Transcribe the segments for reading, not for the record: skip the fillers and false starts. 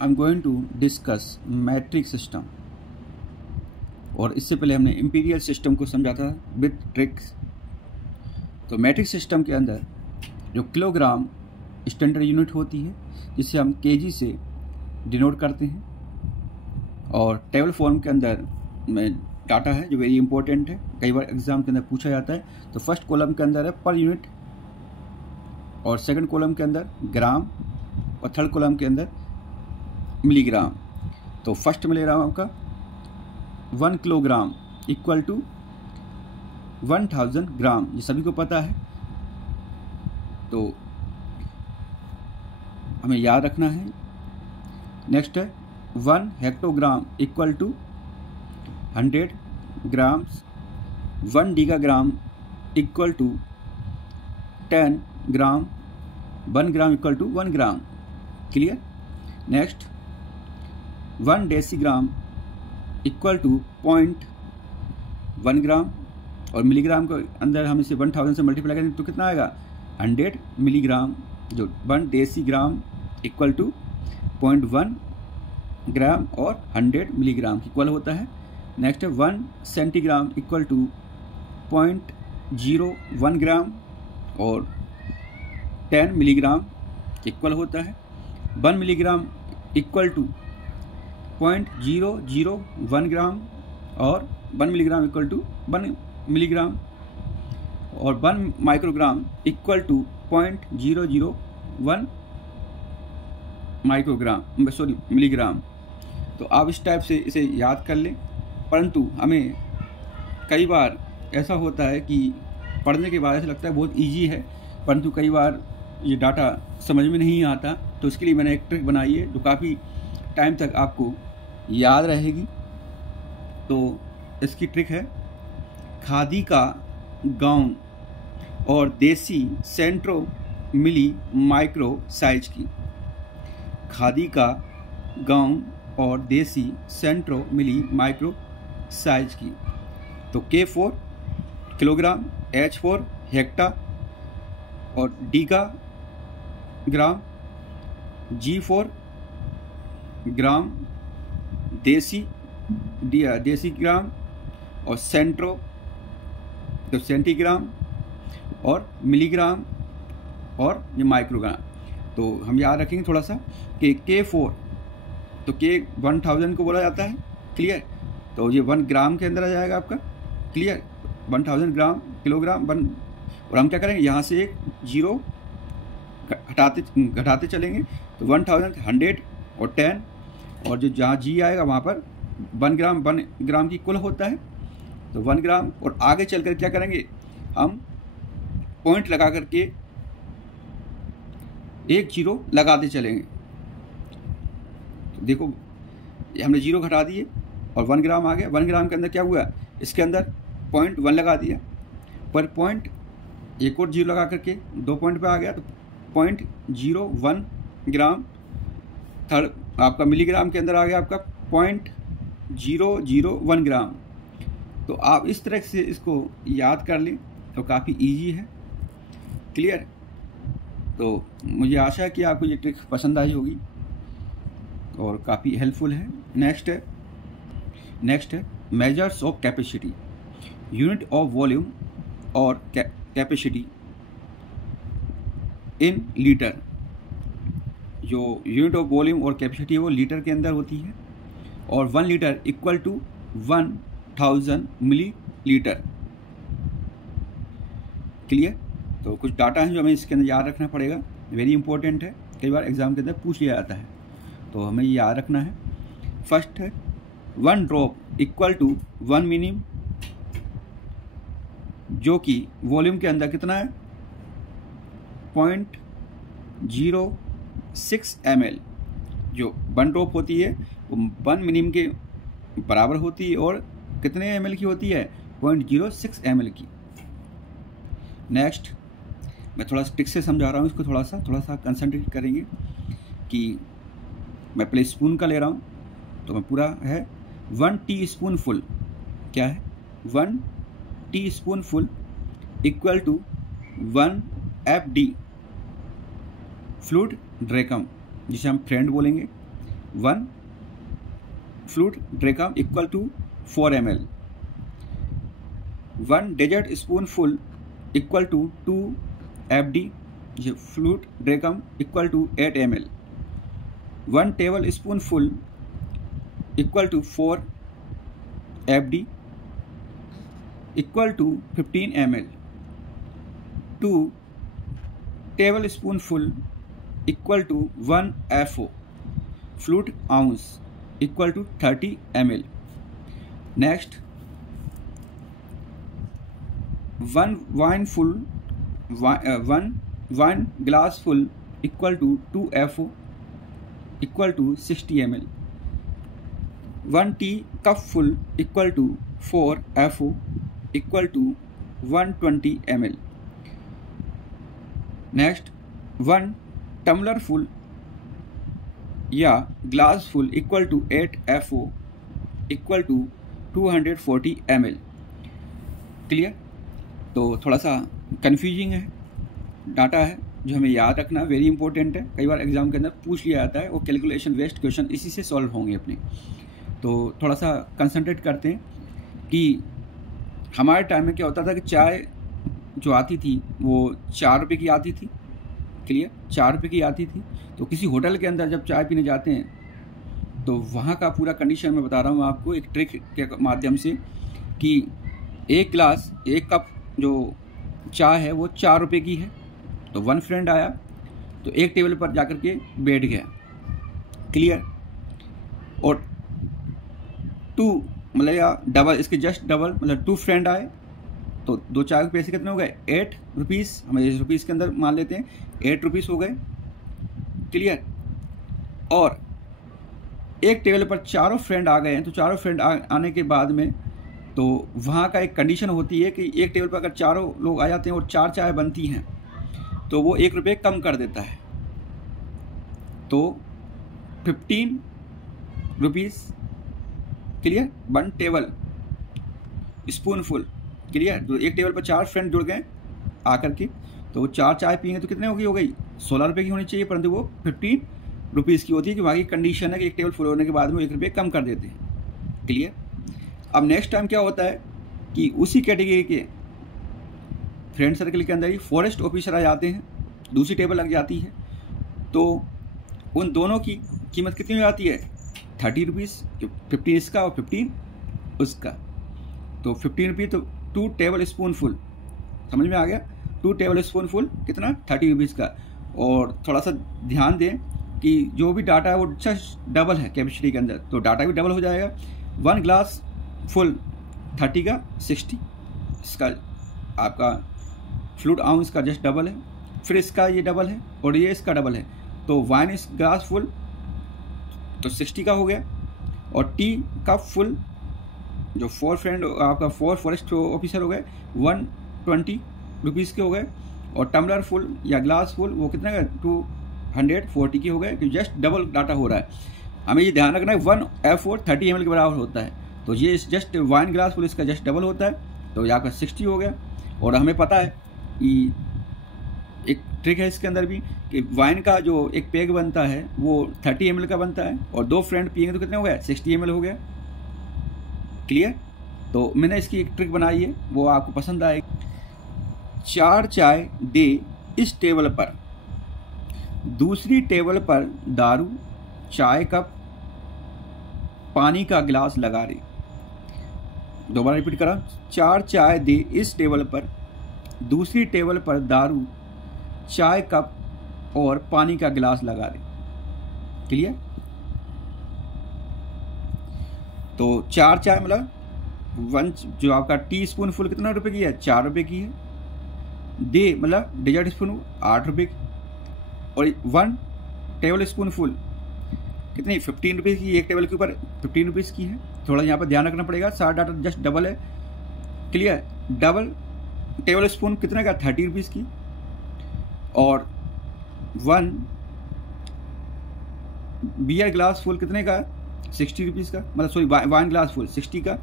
I am going to discuss metric system. और इससे पहले हमने इंपीरियल सिस्टम को समझा था विथ ट्रिक्स। तो मैट्रिक सिस्टम के अंदर जो किलोग्राम स्टैंडर्ड यूनिट होती है जिसे हम केजी से डिनोट करते हैं, और टेबल फॉर्म के अंदर में डाटा है जो वेरी इंपॉर्टेंट है, कई बार एग्जाम के अंदर पूछा जाता है। तो फर्स्ट कॉलम के अंदर है पर यूनिट, और सेकंड कॉलम के अंदर ग्राम, और थर्ड कॉलम के अंदर मिलीग्राम। तो फर्स्ट में ले रहा हूँ आपका 1 किलोग्राम इक्वल टू 1000 ग्राम, ये सभी को पता है। तो हमें याद रखना है। नेक्स्ट है 1 hectogram equal to 100 grams, 1 decagram equal to 10 gram, 1 gram equal to 1 gram. Clear. Next 1 decigram equal to 0.1 gram, और मिलीग्राम के अंदर हम इसे 1000 से मल्टीप्लाई करेंगे तो कितना आएगा 100 मिलीग्राम, जो 1 डेसीग्राम इक्वल टू 0.1 ग्राम और 100 मिलीग्राम की इक्वल होता है। नेक्स्ट है 1 सेंटीग्राम इक्वल टू 0.01 ग्राम और 10 मिलीग्राम इक्वल होता है। 1 मिलीग्राम इक्वल टू 0.001 ग्राम और 1 मिलीग्राम इक्वल टू 1 मिलीग्राम, और 1 माइक्रोग्राम इक्वल टू 0.001 मिलीग्राम। तो आप इस टाइप से इसे याद कर लें। परंतु हमें कई बार ऐसा होता है कि पढ़ने के बाद ऐसा लगता है बहुत इजी है, परंतु कई बार ये डाटा समझ में नहीं आता। तो इसके लिए मैंने एक ट्रिक बनाई है जो काफ़ी टाइम तक आपको याद रहेगी। तो इसकी ट्रिक है खादी का गाउन और देसी सेंट्रो मिली माइक्रो साइज की। खादी का गाउन और देसी सेंट्रो मिली माइक्रो साइज की। तो K4 किलोग्राम, H4 हेक्टा और डीका ग्राम, G4 ग्राम, देसी ग्राम, और सेंट्रो तो सेंटीग्राम, और मिलीग्राम और ये माइक्रोग्राम। तो हम याद रखेंगे थोड़ा सा कि K4 तो K 1000 को बोला जाता है। क्लियर। तो ये 1 ग्राम के अंदर आ जाएगा आपका। क्लियर। 1000 ग्राम किलोग्राम 1, और हम क्या करेंगे यहाँ से एक जीरो घटाते चलेंगे। तो 1000 100 और 10, और जो जहाँ G आएगा वहाँ पर 1 ग्राम की कुल होता है। तो 1 ग्राम, और आगे चलकर क्या करेंगे हम पॉइंट लगा करके एक जीरो लगाते चलेंगे। तो देखो हमने जीरो घटा दिए और 1 ग्राम आ गया। 1 ग्राम के अंदर क्या हुआ, इसके अंदर 0.1 लगा दिया, पर पॉइंट एक और जीरो लगा करके 2 पॉइंट पे आ गया, तो 0.01 ग्राम। थर्ड आपका मिलीग्राम के अंदर आ गया आपका 0.001 ग्राम। तो आप इस तरह से इसको याद कर लें तो काफ़ी इजी है। क्लियर। तो मुझे आशा है कि आपको ये ट्रिक पसंद आई होगी और काफ़ी हेल्पफुल है। नेक्स्ट है measures of capacity, unit of volume और कैपेसिटी इन लीटर। जो यूनिट ऑफ वॉल्यूम और कैपेसिटी है वो लीटर के अंदर होती है, और 1 litre equal to 1000 millilitre. Clear. तो कुछ डाटा है जो हमें इसके अंदर याद रखना पड़ेगा, वेरी इंपॉर्टेंट है, कई बार एग्जाम के अंदर पूछ लिया जाता है, तो हमें ये याद रखना है। फर्स्ट है 1 ड्रॉप इक्वल टू 1 मिनिम, जो कि वॉल्यूम के अंदर कितना है 0.06 ml। जो 1 ड्रॉप होती है वो 1 मिनिम के बराबर होती है, और कितने ml की होती है 0.06 ml की। नेक्स्ट मैं थोड़ा सा टिक से समझा रहा हूँ इसको, थोड़ा सा कंसंट्रेट करेंगे कि मैं पहले स्पून का ले रहा हूँ। तो मैं पूरा है 1 टीस्पूनफुल, क्या है 1 teaspoonful equal to 1 FD fluid drachm, जिसे हम फ्रेंड बोलेंगे, 1 fluid drachm equal to 4 ml, 1 dessert spoonful equal to 2 FD fluid drachm equal to 8 ml, 1 table spoonful equal to 4 FD equal to 15 ml, 2 table spoonful equal to 1 FO fluid ounce equal to 30 ml. Next 1 wine glass full equal to 2 FO equal to 60 ml, 1 tea cup full equal to 4 FO equal to 120 ml. Next 1 tumbler full या glass full equal to 8 FO equal to 240 ml. Clear? तो थोड़ा सा confusing है, data है जो हमें याद रखना वेरी इंपॉर्टेंट है. कई बार एग्जाम के अंदर पूछ लिया जाता है, वो कैलकुलेशन वेस्ट क्वेश्चन इसी से सॉल्व होंगे अपने. तो थोड़ा सा कंसंट्रेट करते हैं कि हमारे टाइम में क्या होता था कि चाय जो आती थी वो 4 रुपये की आती थी. क्लियर? 4 रुपये की आती थी. तो किसी होटल के अंदर जब चाय पीने जाते हैं तो वहाँ का पूरा कंडीशन मैं बता रहा हूँ आपको एक ट्रिक के माध्यम से कि एक गिलास, एक कप जो चाय है वो 4 रुपये की है. तो 1 फ्रेंड आया तो एक टेबल पर जाकर के बैठ गया. क्लियर? और 2 मतलब या डबल, इसके जस्ट डबल मतलब 2 फ्रेंड आए तो 2 चाय के पैसे कितने हो गए? 8 रुपीज़. हम इस रुपीज़ के अंदर मान लेते हैं 8 रुपीज़ हो गए. क्लियर? और एक टेबल पर चारों फ्रेंड आ गए हैं. तो चारों फ्रेंड आने के बाद में तो वहाँ का एक कंडीशन होती है कि एक टेबल पर अगर चारों लोग आ जाते हैं और 4 चाय बनती हैं तो वो 1 रुपये कम कर देता है. तो 15 rupees. Clear? 1 table spoonful. Clear? तो एक टेबल पर 4 फ्रेंड जुड़ गए आकर के, तो वो 4 चाय पियेंगे तो कितने हो गई 16 रुपये की होनी चाहिए, परंतु वो 15 रुपीज़ की होती है कि वहाँ की कंडीशन है कि एक टेबल फुल होने के बाद में 1 रुपये कम कर देते हैं. क्लियर? अब नेक्स्ट टाइम क्या होता है कि उसी कैटेगरी के फ्रेंड सर्कल के अंदर ही फॉरेस्ट ऑफिसर आ जाते हैं, दूसरी टेबल लग जाती है. तो उन दोनों की कीमत कितनी हो जाती है? 30 रुपीज़. 15 इसका और 15 उसका. तो 15 रुपये. तो 2 टेबल स्पून फुल. समझ में आ गया? 2 टेबल स्पून फुल कितना? 30 रुपीज़ का. और थोड़ा सा ध्यान दें कि जो भी डाटा है वो जस्ट डबल है कैपेसिटी के अंदर, तो डाटा भी डबल हो जाएगा. 1 ग्लास फुल 30 का 60, इसका आपका फ्लूट आउंस का जस्ट डबल है. फिर इसका ये डबल है और ये इसका डबल है. तो वाइन इस ग्लास फुल तो 60 का हो गया. और टी कप फुल जो 4 फ्रेंड आपका 4 फॉरेस्ट ऑफिसर हो गए 120 रुपीज़ के हो गए. और टम्बलर फुल या ग्लास फुल वो कितने का 240 के हो गए. तो जस्ट डबल डाटा हो रहा है. हमें ये ध्यान रखना है 1 FO 30 ml के बराबर होता है. तो ये जस्ट वाइन ग्लास फुल इसका जस्ट डबल होता है. तो ये आपका 60 हो गया. और हमें पता है कि एक ट्रिक है इसके अंदर भी कि वाइन का जो एक पेग बनता है वो 30 ml का बनता है और 2 फ्रेंड पिएंगे तो कितने हो गए? 60 ml हो गया. क्लियर? तो मैंने इसकी एक ट्रिक बनाई है, वो आपको पसंद आएगी. 4 चाय दे इस टेबल पर, दूसरी टेबल पर दारू, चाय कप, पानी का गिलास लगा रही. दोबारा रिपीट करा. 4 चाय दे इस टेबल पर, दूसरी टेबल पर दारू, चाय कप और पानी का गिलास लगा रही. क्लियर? तो 4 चाय मतलब 1 जो आपका टी स्पून फुल कितना रुपए की है? 4 रुपये की है. दे मतलब डेजर्ट स्पून 8 रुपये की. और 1 टेबल स्पून फुल कितनी? 15 रुपीज़ की. एक टेबल के ऊपर 15 रुपीज़ की है. थोड़ा यहाँ पर ध्यान रखना पड़ेगा, सारा डाटा जस्ट डबल है. क्लियर? डबल टेबल स्पून कितने का? 30 रुपीज़ की. और 1 बियर ग्लास फुल कितने का? 60 रुपीज़ का. मतलब सॉरी वाइन ग्लास फुल 60 का.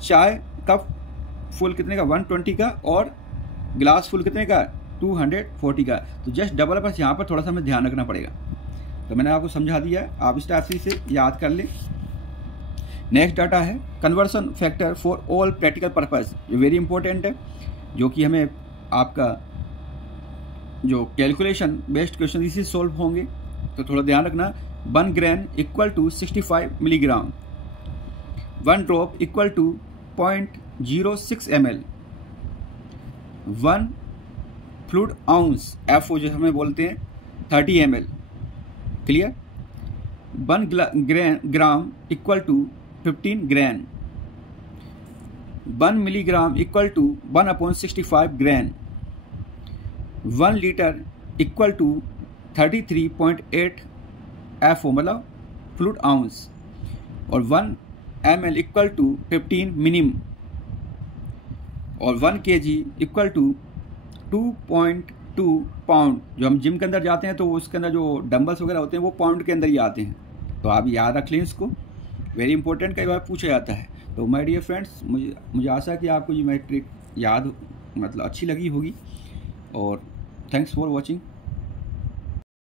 चाय कप फुल कितने का? 120 का. और ग्लास फुल कितने का? 240 का. तो जस्ट डबल. बस यहाँ पर थोड़ा सा हमें ध्यान रखना पड़ेगा. तो मैंने आपको समझा दिया है, आप इस टाइप से इसे याद कर लें। नेक्स्ट डाटा है conversion factor for all practical purpose, ये वेरी इंपॉर्टेंट है, जो कि हमें आपका जो कैलकुलेशन बेस्ड क्वेश्चन इसी सॉल्व होंगे, तो थोड़ा ध्यान रखना। 1 gram equal to 65 milligram, 1 drop equal to 0.06 ml, 1 fluid ounce FO जो हमें बोलते हैं 30 ml, clear. 1 gram equal to 15 gram, 1 milligram equal to 1/65 gram, 1 litre equal to 33.8 FO मतलब फ्लूइड आउंस, और 1 ml इक्वल टू 15 मिनिम, और 1 kg equal to 2.2 pound. जो हम gym के अंदर जाते हैं तो उसके अंदर जो डंबल्स वगैरह होते हैं वो पाउंड के अंदर ही आते हैं, तो आप याद रख लें इसको, वेरी इंपॉर्टेंट, कई बार पूछा जाता है। तो माय डियर फ्रेंड्स, मुझे आशा है कि आपको ये मैट्रिक याद मतलब अच्छी लगी होगी, और थैंक्स फॉर वॉचिंग।